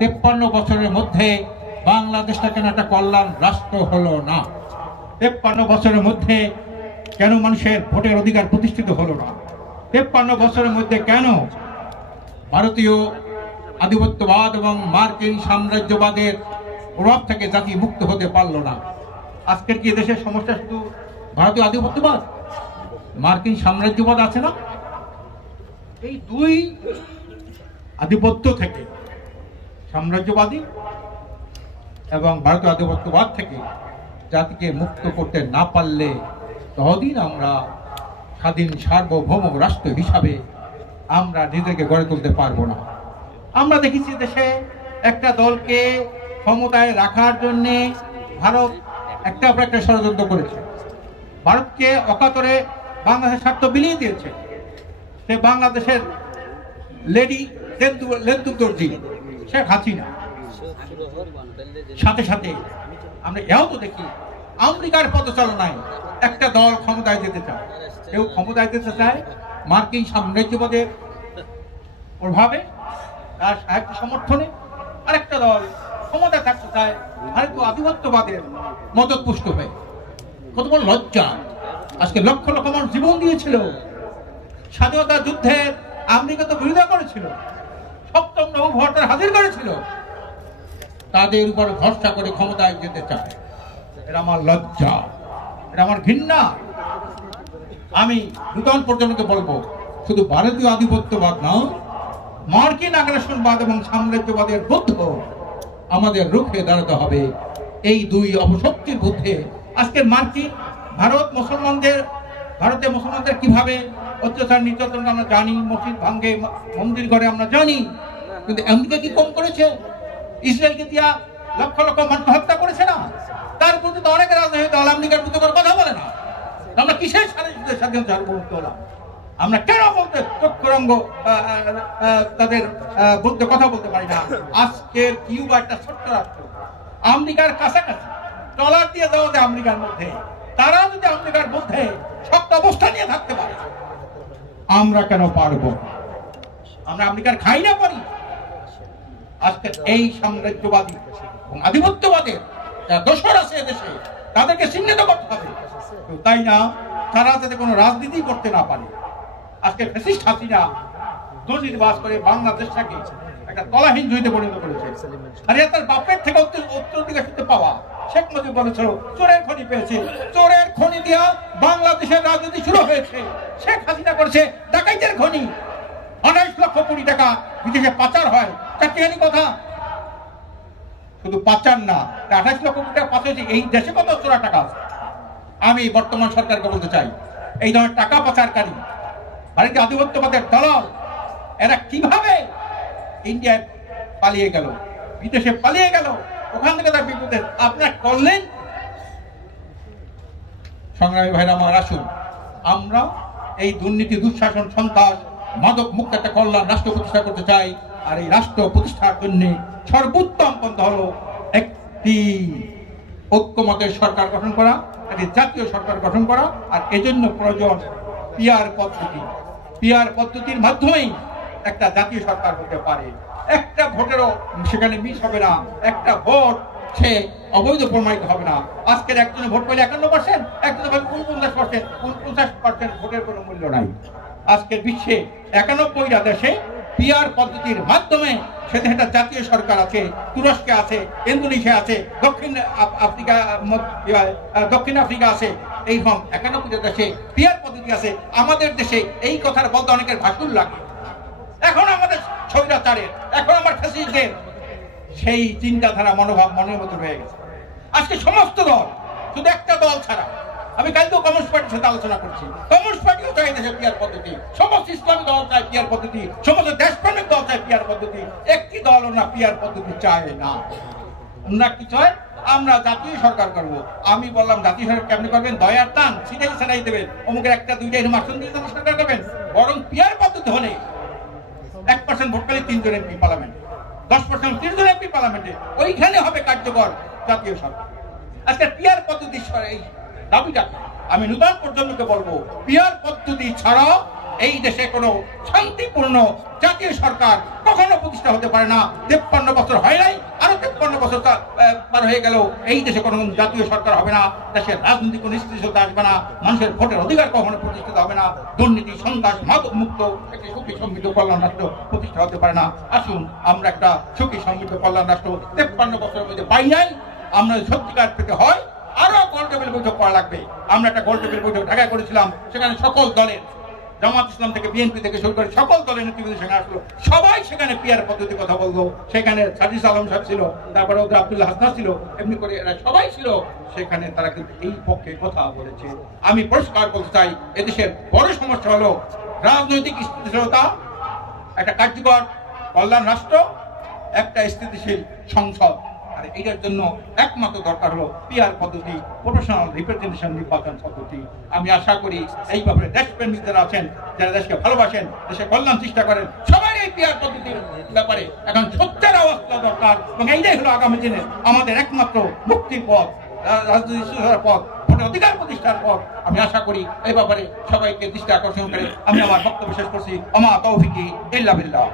53 বছরের মধ্যে বাংলাদেশটা কেন একটা কল্যাণ রাষ্ট্র হলো না? 53 বছরের মধ্যে কেন মানুষের ভোটের অধিকার প্রতিষ্ঠিত হলো না? 53 বছরের মধ্যে কেন ভারতীয় আধিপত্যবাদ এবং মার্কিন সাম্রাজ্যবাদের প্রভাব থেকে জাতি মুক্ত হতে পারলো না? আজকের কি দেশের সমস্যা শুধু ভারতীয় আধিপত্যবাদ, মার্কিন সাম্রাজ্যবাদ আছে না? এই দুই আধিপত্য থেকে, সাম্রাজ্যবাদী এবং ভারতীয় আধিপত্যবাদ থেকে জাতিকে মুক্ত করতে না পারলে ততদিন আমরা স্বাধীন সার্বভৌম রাষ্ট্র হিসাবে আমরা নিজেকে গড়ে তুলতে পারবো না। আমরা দেখেছি দেশে একটা দলকে ক্ষমতায় রাখার জন্য ভারত একটা পর একটা ষড়যন্ত্র করেছে। ভারতকে অকাতরে বাংলাদেশের স্বার্থ বিলিয়ে দিয়েছে। সে বাংলাদেশের লেডি লেন্দুদর্জি শেখ হাসিনা, সাথে সাথে আমরা এও তো দেখি আমেরিকার পদচালনায় একটা দল ক্ষমতায় যেতে চায়। কেউ ক্ষমতায় যেতে চায় মার্কিন সাম্রাজ্যবাদের প্রভাবে, তার সাহায্য সমর্থনে, আরেকটা দল ক্ষমতায় থাকতে চায় ভারতীয় আধিপত্যবাদের মদত পুষ্ট হয়ে। কত বড় লজ্জা! আজকে লক্ষ লক্ষ মানুষ জীবন দিয়েছিল স্বাধীনতা যুদ্ধের, আমেরিকা তো বিরোধিতা করেছিল, সপ্তম নৌ ভোটার হাজির করেছিল, তাদের উপর ভরসা করে ক্ষমতায় যেতে চায়। এটা আমার লজ্জা, এটা আমার ঘৃণা। আমি নূতন প্রজন্মকে বলবো, শুধু ভারতীয় আধিপত্যবাদ না, মার্কিন আগ্রাসনবাদ এবং সাম্রাজ্যবাদের বিরুদ্ধে আমাদের রুখে দাঁড়াতে হবে। এই দুই অপশক্তির বিরুদ্ধে আজকে মার্কিন ভারতে মুসলমানদের কিভাবে অত্যাচার নির্যাতন আমরা জানি, মসজিদ ভাঙ্গে, মন্দির ঘরে আমরা জানি। কিন্তু আমেরিকা কি কম করেছে? ইসরায়েলকে দিয়া লক্ষ লক্ষ মানুষ হত্যা করেছে না? তার প্রতি তো অনেক রাজনৈতিক দল আমেরিকার বিরুদ্ধে কথা বলে না। আমরা কিসের স্বাধীনতা সার্বভৌমত্ব হলাম? আমরা কেন বলতে চক্ষুরঙ্গ তাদের বিরুদ্ধে কথা বলতে পারি না? আজকের কিউবা একটা ছোট্ট রাষ্ট্র, আমেরিকার কাছাকাছি, ডলার দিয়ে দেওয়া যায় আমেরিকার মধ্যে। তারা যদি আমেরিকার মধ্যে শক্ত অবস্থা নিয়ে থাকতে পারে, আমরা কেন পারবো? আমরা আমেরিকার খাই না পারি? আজকে এই সাম্রাজ্যবাদী এবং আধিপত্যবাদের যারা দোসর আছে দেশে, তাদেরকে চিহ্নিত করতে হবে। তাই না তারা যাতে কোনো রাজনীতি করতে না পারে। আজকে ফ্যাসিস্ট হাসিনা দুর্নীতিবাজ করে বাংলাদেশটাকে একটা তলাহীন জয়িতে পরিণত করেছে। আর তার বাপের থেকে উত্তরাধিকার সূত্রে পাওয়া শেখ মুজিব বলেছিল চোরের খনি পেয়েছে, চোরের খনি দিয়া বাংলাদেশের রাজনীতি শুরু হয়েছে। শেখ হাসিনা করেছে ডাকাইতের খনি। 28 লক্ষ কোটি টাকা বিদেশে পাচার হয়, চাকরিহানি কথা। শুধু পাচার না, 28 লক্ষ কোটি টাকা পাচার হয়েছে। এই দেশে কত চোরা টাকা আছে? আমি বর্তমান সরকারকে বলতে চাই, এই ধরনের টাকা পাচারকারী ভারতীয় আধিপত্যবাদের দলাল এরা কিভাবে ইন্ডিয়ায় পালিয়ে গেল, বিদেশে পালিয়ে গেল, ওখান থেকে তার বিপদে আপনার করলেন। সংগ্রামী ভাইরা আমার, আসুন আমরা এই দুর্নীতি, দুঃশাসন, সন্ত্রাস, মাদক মুক্ত একটা কল্যাণ রাষ্ট্র প্রতিষ্ঠা করতে চাই। আর এই রাষ্ট্র প্রতিষ্ঠার জন্য সর্বোত্তম পন্থা হলো একটি ঐক্যমতের সরকার গঠন করা, একটি জাতীয় সরকার গঠন করা। আর এজন্য প্রয়োজন পিআর পদ্ধতি। পিআর পদ্ধতির মাধ্যমেই একটা জাতীয় সরকার হতে পারে। একটা ভোটেরও সেখানে মিস হবে না, একটা ভোট সে অবৈধ প্রমাণিত হবে না। আজকের একজনে ভোট পেলে 51%, একজনে পেলে 49%, 49% ভোটের কোনো মূল্য নাই। আজকের বিশ্বে 91টা দেশে পিআর পদ্ধতির মাধ্যমে সেটা একটা জাতীয় সরকার আছে। তুরস্কে আছে, ইন্দোনেশিয়া আছে, দক্ষিণ আফ্রিকা আছে। এই 91টা দেশে পিআর পদ্ধতি আছে। আমাদের দেশে এই কথার বলতে অনেকের ভাসুর লাগে। এখন আমাদের স্বৈরাচারের, এখন আমার ফ্যাসিস্টদের সেই চিন্তাধারা, মনোভাব মনের মতো হয়ে গেছে। আজকে সমস্ত দল, শুধু একটা দল ছাড়া, আমি কালকেও কমিউনিস্ট পার্টির সাথে আলোচনা করছি, কমিউনিস্ট পার্টিও চাই দেশে পিআর পদ্ধতি, সমস্ত ইসলামী দল চায় পিআর পদ্ধতি, সমস্ত দেশপ্রেমিক দল চায় পিআর পদ্ধতি। একটি দল না পিআর পদ্ধতি চায় না। আমরা কি চাই? আমরা জাতীয় সরকার করব। আমি বললাম জাতীয় সরকার কেমনি করবেন? দয়ার টান সিটাই সেটাই দেবেন, অমুকের একটা দুইটা এরকম আসন দিয়ে জাতীয় সরকার করবেন। বরং পিআর পদ্ধতি হলে 1% ভোট পেলে 3 জন এমপি পার্লামেন্টে, 10% 3 জন এমপি পার্লামেন্টে, ওইখানে হবে কার্যকর জাতীয় সরকার। আজকে পিআর পদ্ধতি এই দাবিটা আমি নূতন প্রজন্মকে বলবো, পিআর পদ্ধতি ছাড়া এই দেশে কোনো শান্তিপূর্ণ জাতীয় সরকার কখনো প্রতিষ্ঠা হতে পারে না। 53 বছর হয় নাই, আরো 53 বছর পার হয়ে গেল, এই দেশে কোনো জাতীয় সরকার হবে না, দেশের রাজনৈতিক কোনো স্থিতিশীলতা আসবে না, মানুষের ভোটের অধিকার কখনো প্রতিষ্ঠিত হবে না, দুর্নীতি সন্ত্রাস মাদক মুক্ত একটি সুখী সমৃদ্ধ কল্যাণ রাষ্ট্র প্রতিষ্ঠা হতে পারে না। আসুন আমরা একটা সুখী সমৃদ্ধ কল্যাণ রাষ্ট্র 53 বছরের মধ্যে পাই নাই। আমরা সত্যিকার পেতে হয় আরো গোল টেবিল বৈঠক করা লাগবে। আমরা একটা গোল টেবিল বৈঠক ঢাকায় করেছিলাম, সেখানে সকল দলের, জামাত ইসলাম থেকে বিএনপি থেকে শুরু করে সকল দলের নেতৃবৃন্দ সেখানে আসলো, সবাই সেখানে পিয়ার পদ্ধতি কথা বললো। সেখানে সাজিস আলম সাহেব ছিল, তারপরে ওদের আব্দুল্লাহ হাসনা ছিল, এমনি করে এরা সবাই ছিল সেখানে, তারা কিন্তু এই পক্ষে কথা বলেছে। আমি পরিষ্কার বলতে চাই, এদেশের বড় সমস্যা হলো রাজনৈতিক স্থিতিশীলতা, একটা কার্যকর কল্যাণ রাষ্ট্র, একটা স্থিতিশীল সংসদ। আর এইটার জন্য একমাত্র দরকার হলো পিয়ার পদ্ধতি, প্রফেশনাল রিপ্রেজেন্টেশন নির্বাচন পদ্ধতি। আমি আশা করি এই ব্যাপারে দেশপ্রেমিক যারা আছেন, যারা দেশকে ভালোবাসেন, দেশের কল্যাণ চেষ্টা করেন, সবাই এই পিয়ার পদ্ধতির ব্যাপারে এখন সোচ্চার আওয়াজ তোলা দরকার। এবং এইটাই হলো আগামী দিনে আমাদের একমাত্র মুক্তির পথ, রাজনৈতিক পথ, ভোটের অধিকার প্রতিষ্ঠার পথ। আমি আশা করি এই ব্যাপারে সবাইকে দৃষ্টি আকর্ষণ করে আমি আমার বক্তব্য শেষ করছি। আমা তৌফিকি ইল্লা বিল্লাহ।